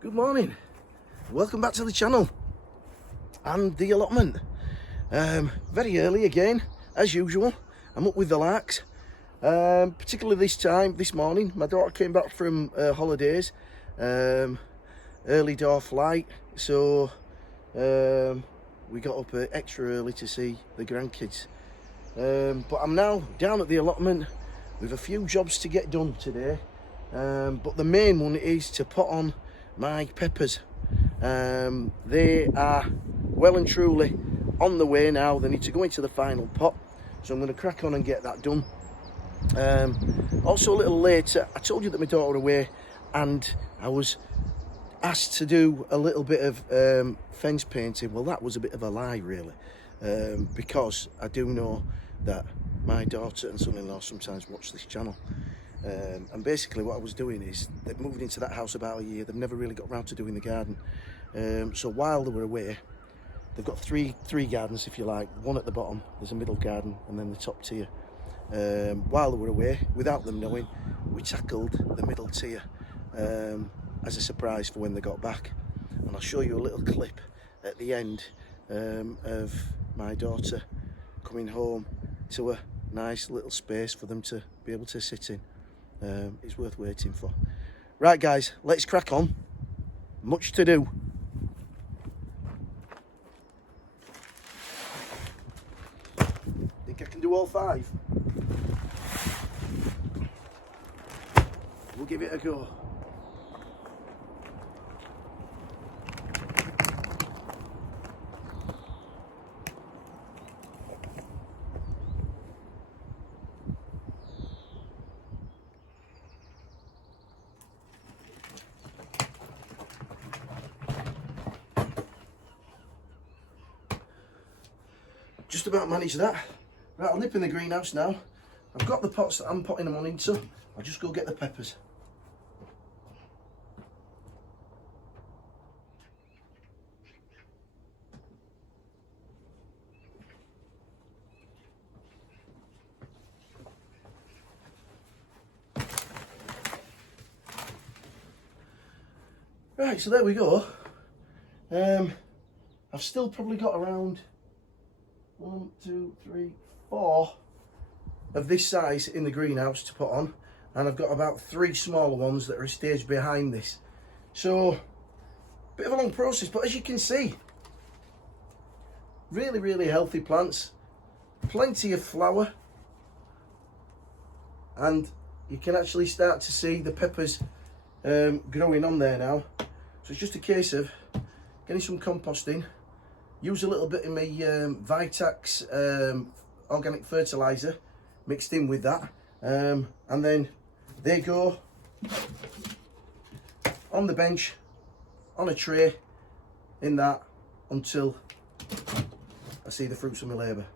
Good morning, welcome back to the channel and the allotment. Very early again, as usual. I'm up with the larks, particularly this morning. My daughter came back from holidays, early door flight, so we got up extra early to see the grandkids. But I'm now down at the allotment with a few jobs to get done today, but the main one is to put on my peppers. They are well and truly on the way now. They need to go into the final pot, so I'm going to crack on and get that done. Also a little later, I told you that my daughter was away and I was asked to do a little bit of fence painting. Well, that was a bit of a lie really, because I do know that my daughter and son-in-law sometimes watch this channel. And basically what I was doing is, they've moved into that house about a year. They've never really got around to doing the garden. So while they were away, they've got three gardens, if you like. One at the bottom, there's a middle garden, and then the top tier. While they were away, without them knowing, we tackled the middle tier as a surprise for when they got back. And I'll show you a little clip at the end of my daughter coming home to a nice little space for them to be able to sit in. It's worth waiting for. Right guys, let's crack on. Much to do. Think I can do all 5? We'll give it a go. Just about managed that. Right, I'll nip in the greenhouse now. I've got the pots that I'm putting them on into. I'll just go get the peppers. Right, so there we go. I've still probably got around 1, 2, 3, 4 of this size in the greenhouse to put on, and I've got about 3 smaller ones that are a stage behind this. So, bit of a long process, but as you can see, really healthy plants, plenty of flower, and you can actually start to see the peppers growing on there now. So it's just a case of getting some compost in. Use a little bit of my Vitax organic fertiliser mixed in with that, and then they go on the bench, on a tray, in that, until I see the fruits of my labour.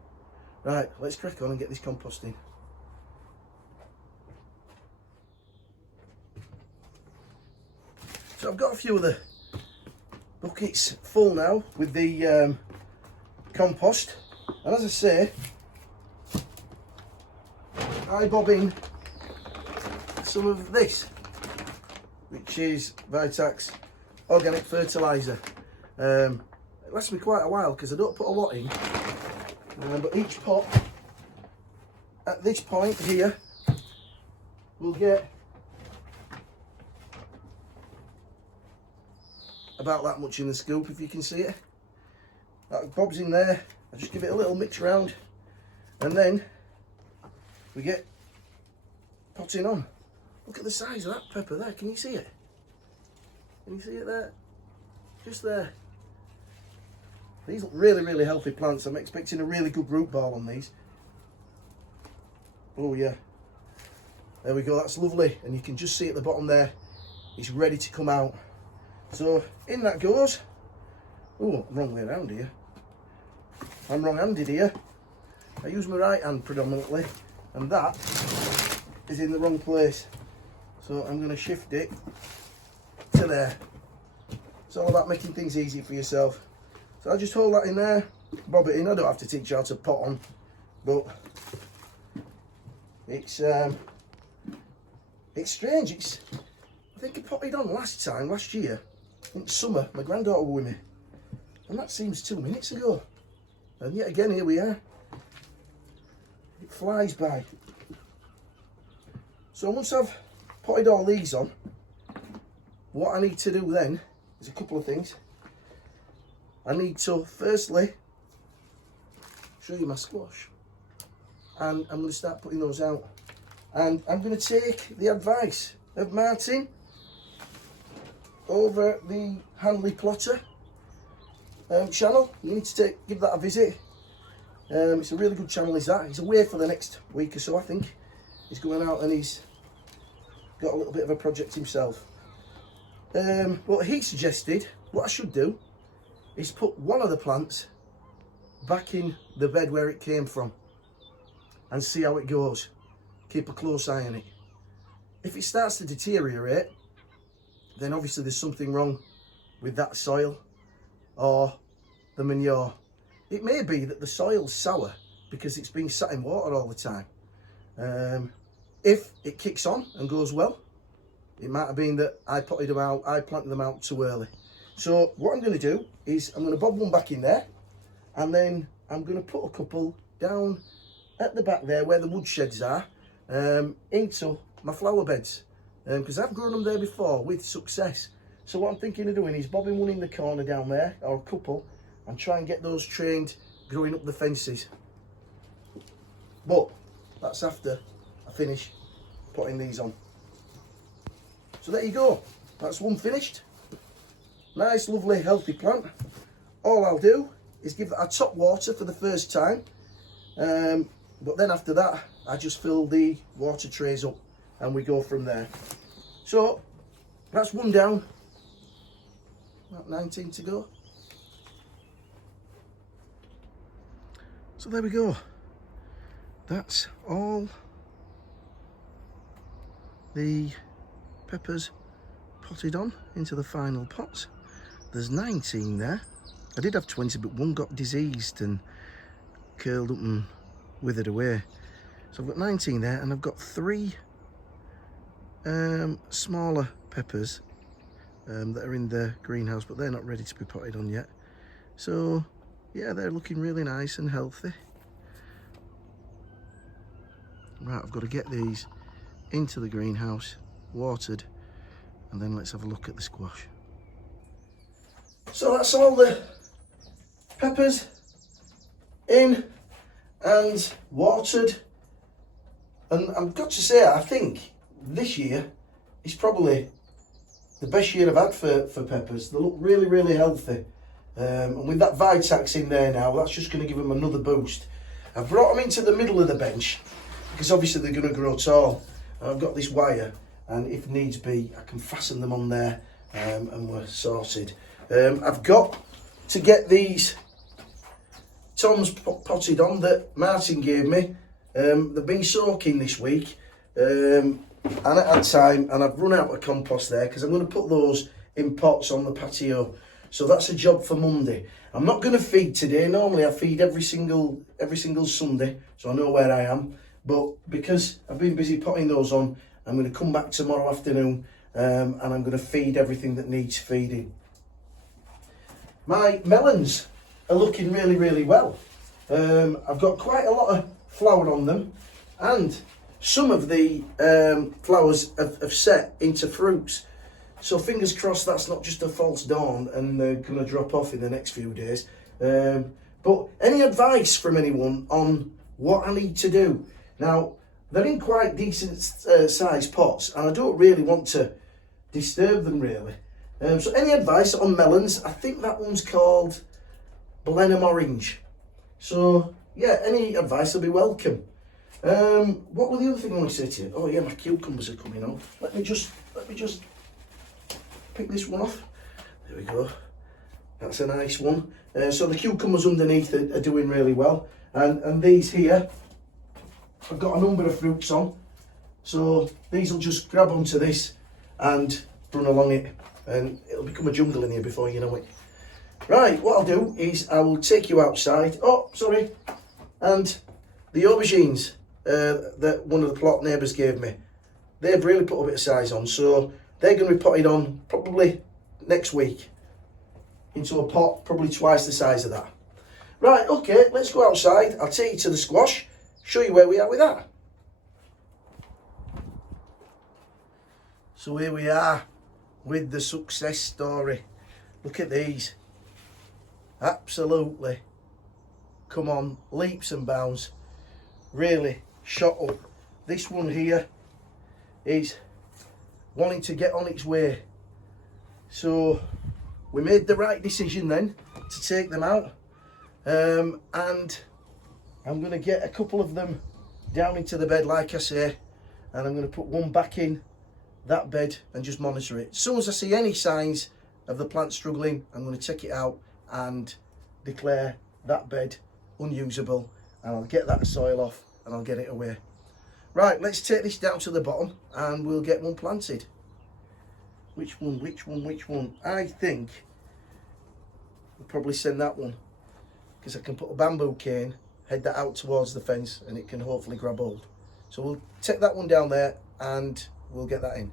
Right, let's crack on and get this compost in. So I've got a few of the buckets full now with the compost, and as I say, I bob in some of this, which is Vitax organic fertiliser. It lasts me quite a while because I don't put a lot in, but each pot at this point here will get about that much in the scoop, if you can see it. That bobs in there. I just give it a little mix round, and then we get potting on. Look at the size of that pepper there. Can you see it? Can you see it there? Just there. These look really healthy plants. I'm expecting a really good root ball on these. Oh yeah. There we go. That's lovely. And you can just see at the bottom there, it's ready to come out. So in that goes. Oh, wrong way around here. I'm wrong-handed here. I use my right hand predominantly, and that is in the wrong place. So I'm going to shift it to there. It's all about making things easy for yourself. So I just hold that in there, bob it in. I don't have to teach you how to pot on, but it's strange. I think I potted on last year, in summer, my granddaughter was with me, and that seems 2 minutes ago. And yet again, here we are. It flies by. So once I've potted all these on, what I need to do then is a couple of things. I need to firstly show you my squash, and I'm going to start putting those out. And I'm going to take the advice of Martin over the Hanley Plotter channel. You need to give that a visit. It's a really good channel, is that. He's away for the next week or so, I think. He's going out and he's got a little bit of a project himself. But he suggested what I should do is put one of the plants back in the bed where it came from and see how it goes. Keep a close eye on it. If it starts to deteriorate, then obviously there's something wrong with that soil or the manure. It may be that the soil's sour because it's been sat in water all the time. If it kicks on and goes well, it might have been that I planted them out too early. So what I'm going to do is I'm going to bob one back in there, and then I'm going to put a couple down at the back there where the wood sheds are, into my flower beds, because I've grown them there before with success. So what I'm thinking of doing is bobbing one in the corner down there, or a couple, and try and get those trained growing up the fences. But that's after I finish putting these on. So there you go, that's one finished. Nice, lovely, healthy plant. All I'll do is give that a top water for the first time, but then after that I just fill the water trays up and we go from there. So that's one down, about 19 to go. So there we go, that's all the peppers potted on into the final pots. There's 19 there. I did have 20, but one got diseased and curled up and withered away. So I've got 19 there, and I've got 3 smaller peppers that are in the greenhouse, but they're not ready to be potted on yet. So yeah, they're looking really nice and healthy. Right, I've got to get these into the greenhouse, watered, and then let's have a look at the squash. So that's all the peppers in and watered, and I've got to say, I think this year is probably the best year I've had for peppers. They look really, really healthy, and with that Vitax in there now, that's just going to give them another boost. I've brought them into the middle of the bench because obviously they're going to grow tall. I've got this wire, and if needs be I can fasten them on there, and we're sorted. I've got to get these toms potted on that Martin gave me. They've been soaking this week, and at that time, and I've run out of compost there because I'm going to put those in pots on the patio. So that's a job for Monday. I'm not going to feed today. Normally I feed every single Sunday, so I know where I am. But because I've been busy potting those on, I'm going to come back tomorrow afternoon, and I'm going to feed everything that needs feeding. My melons are looking really, really well. I've got quite a lot of flower on them, and some of the flowers have set into fruits. So fingers crossed that's not just a false dawn and they're going to drop off in the next few days. But any advice from anyone on what I need to do? Now, they're in quite decent sized pots, and I don't really want to disturb them really. So any advice on melons? I think that one's called Blenheim Orange. So yeah, any advice will be welcome. What was the other thing I want to say to you? Oh yeah, my cucumbers are coming on. Let me just pick this one off. There we go. That's a nice one. So the cucumbers underneath are doing really well, and these here, I've got a number of fruits on. So these will just grab onto this and run along it, and it'll become a jungle in here before you know it. Right, what I'll do is I will take you outside. Oh, sorry. And the aubergines that one of the plot neighbours gave me, they've really put a bit of size on, so they're going to be potted on probably next week into a pot probably twice the size of that. Right, okay, let's go outside. I'll take you to the squash, show you where we are with that. So here we are with the success story. Look at these. Absolutely, come on, leaps and bounds. Really shot up. This one here is wanting to get on its way. So we made the right decision then to take them out. And I'm going to get a couple of them down into the bed, like I say, and I'm going to put one back in that bed and just monitor it. As soon as I see any signs of the plant struggling, I'm going to take it out and declare that bed unusable, and I'll get that soil off and I'll get it away. Right, let's take this down to the bottom and we'll get one planted. Which one? I think we'll probably send that one, because I can put a bamboo cane, head that out towards the fence, and it can hopefully grab hold. So we'll take that one down there and we'll get that in.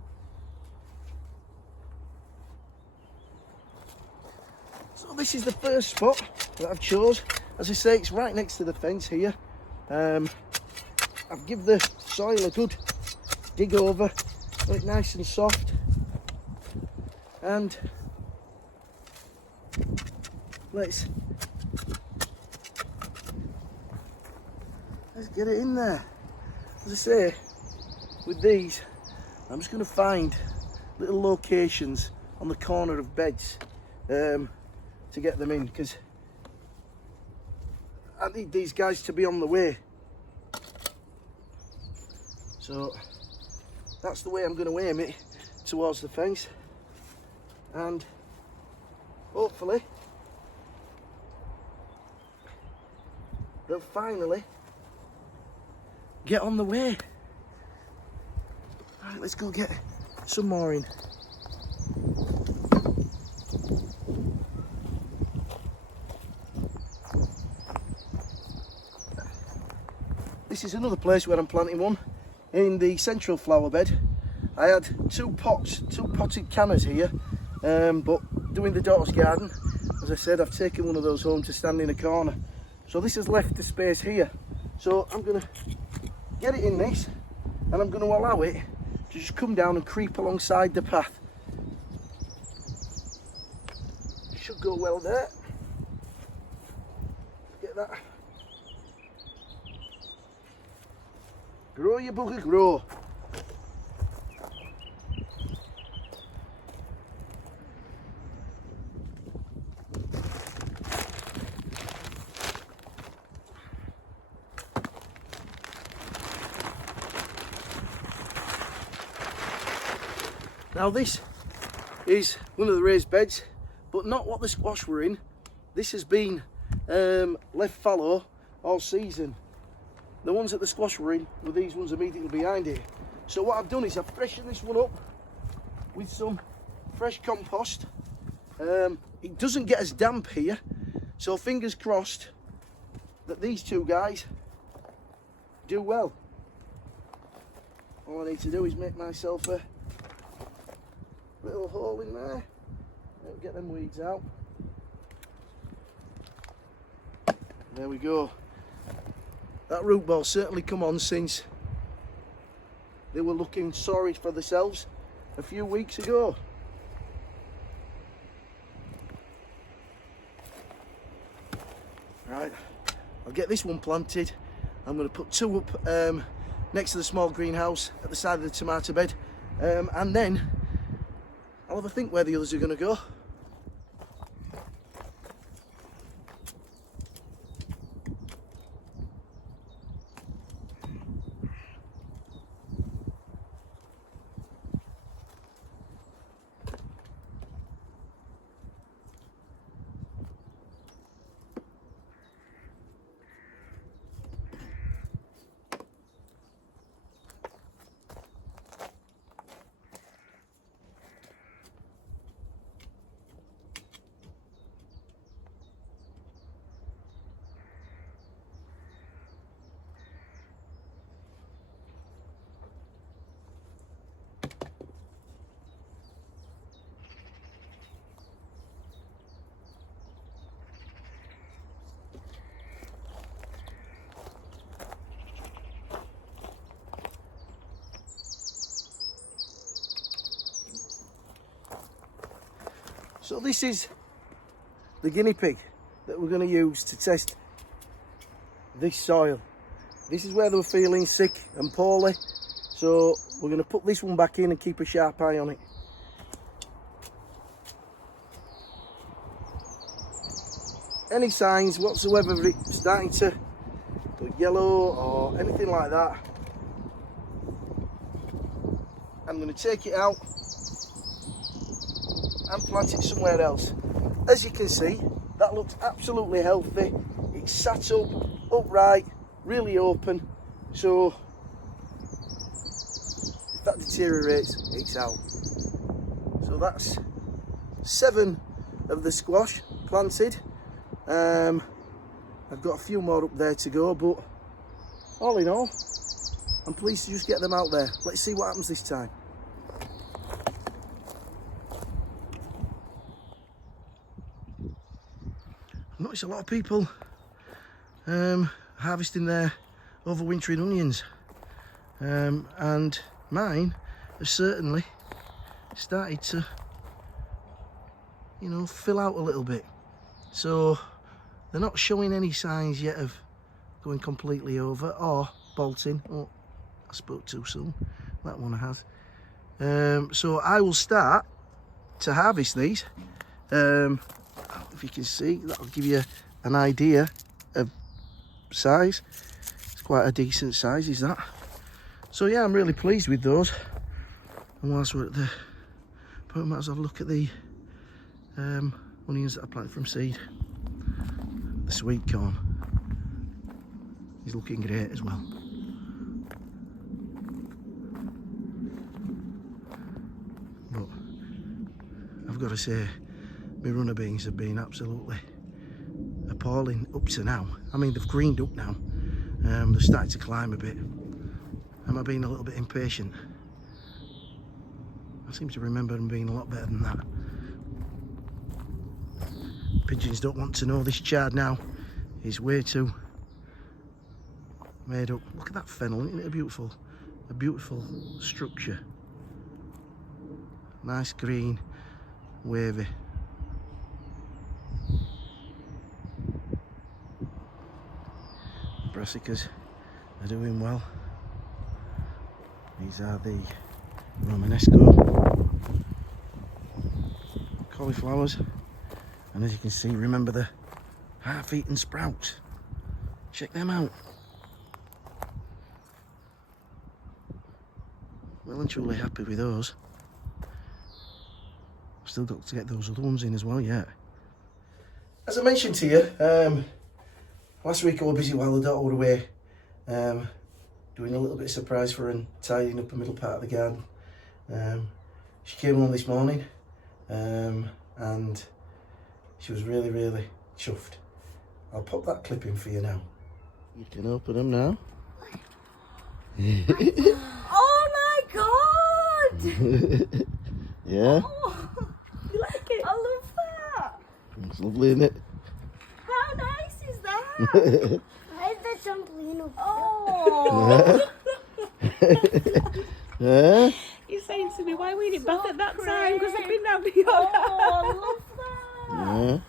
So this is the first spot that I've chose. As I say, it's right next to the fence here. I've given the soil a good dig over, got it nice and soft, and let's get it in there. As I say, with these, I'm just going to find little locations on the corner of beds to get them in, because I need these guys to be on the way. So that's the way I'm going to aim it, towards the fence, and hopefully they'll finally get on the way. Right, let's go get some more in. This is another place where I'm planting one, in the central flower bed. I had two potted cannas here, but doing the daughter's garden, as I said, I've taken one of those home to stand in a corner. So this has left the space here. So I'm going to get it in this, and I'm going to allow it to just come down and creep alongside the path. Should go well there. Get that. Grow your bugger, grow. Now this is one of the raised beds, but not what the squash were in. This has been left fallow all season. The ones that the squash were in were these ones immediately behind it. So what I've done is I've freshened this one up with some fresh compost. It doesn't get as damp here, so fingers crossed that these two guys do well. All I need to do is make myself a little hole in there. Get them weeds out. There we go. That root ball certainly come on since they were looking sorry for themselves a few weeks ago. Right, I'll get this one planted. I'm going to put two up next to the small greenhouse at the side of the tomato bed, and then I'll have a think where the others are going to go. So this is the guinea pig that we're going to use to test this soil. This is where they were feeling sick and poorly. So we're going to put this one back in and keep a sharp eye on it. Any signs whatsoever of it starting to go yellow or anything like that, I'm going to take it out and plant it somewhere else. As you can see, that looks absolutely healthy. It's sat up, upright, really open. So if that deteriorates, it's out. So that's 7 of the squash planted. I've got a few more up there to go, but all in all, I'm pleased to just get them out there. Let's see what happens this time. I've noticed a lot of people harvesting their overwintering onions, and mine have certainly started to, you know, fill out a little bit. So they're not showing any signs yet of going completely over or bolting. Oh, I spoke too soon. That one has. So I will start to harvest these. If you can see, that'll give you an idea of size. It's quite a decent size, is that? So yeah, I'm really pleased with those. And whilst we're at the point, I might as well look at the onions that I planted from seed. The sweet corn is looking great as well. But I've got to say, my runner beans have been absolutely appalling up to now. I mean, they've greened up now. They're starting to climb a bit. Am I being a little bit impatient? I seem to remember them being a lot better than that. Pigeons don't want to know this chard now is way too made up. Look at that fennel, isn't it a beautiful structure. Nice green, wavy. Brassicas are doing well. These are the Romanesco cauliflowers. And as you can see, remember the half-eaten sprouts. Check them out. Well and truly happy with those. I've still got to get those other ones in as well yet. As I mentioned to you, last week I was busy while the daughter were away, doing a little bit of surprise for her and tidying up the middle part of the garden. She came home this morning, and she was really, really chuffed. I'll pop that clip in for you now. You can open them now. Oh my god! Yeah? Oh, you like it? I love that. It's lovely, isn't it? How nice is that? Where's the trampoline? Oh! Yeah? He's saying to me, why we didn't bath at that time? Because I've been down here. Oh, I love that. Yeah.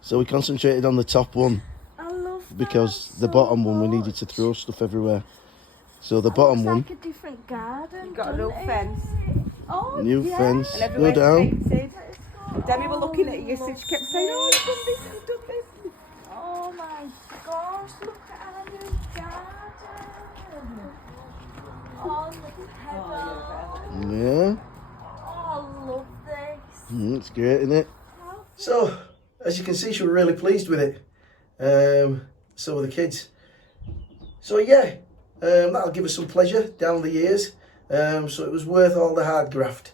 So we concentrated on the top one I love that. because the so bottom one we much. needed to throw stuff everywhere. So the bottom one, Looks like a different garden. Got a little doesn't it? fence. Oh, new yeah. fence, And go everywhere's down. painted. Oh, Demi were looking at you, so she kept saying, oh, you've done this, you've done this. Oh my gosh, look at our new garden. Oh, look at Heather. Yeah, Oh, I love this. it's great, isn't it? So, as you can see, she was really pleased with it. So were the kids. So yeah, that'll give us some pleasure down the years. So it was worth all the hard graft.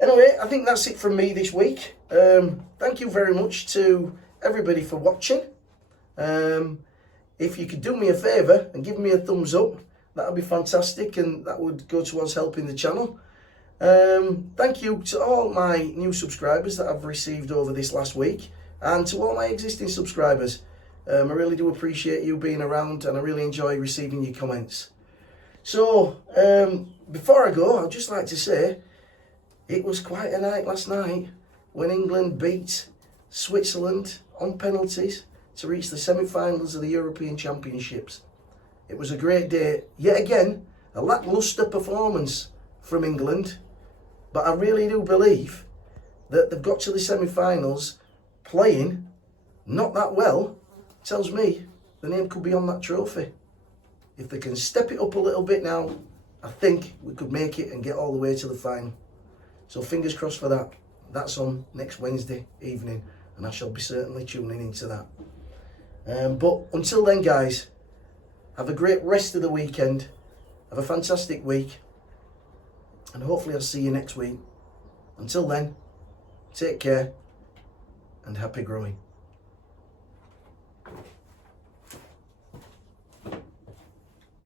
Anyway, I think that's it from me this week. Thank you very much to everybody for watching. If you could do me a favour and give me a thumbs up, that would be fantastic, and that would go towards helping the channel. Thank you to all my new subscribers that I've received over this last week, and to all my existing subscribers. I really do appreciate you being around, and I really enjoy receiving your comments. So, before I go, I'd just like to say, it was quite a night last night when England beat Switzerland on penalties to reach the semi-finals of the European Championships. It was a great day. Yet again, a lacklustre performance from England, but I really do believe that they've got to the semi-finals playing not that well. Tells me the name could be on that trophy. If they can step it up a little bit now, I think we could make it and get all the way to the final. So fingers crossed for that. That's on next Wednesday evening, and I shall be certainly tuning into that. But until then, guys, have a great rest of the weekend. Have a fantastic week, and hopefully I'll see you next week. Until then, take care and happy growing.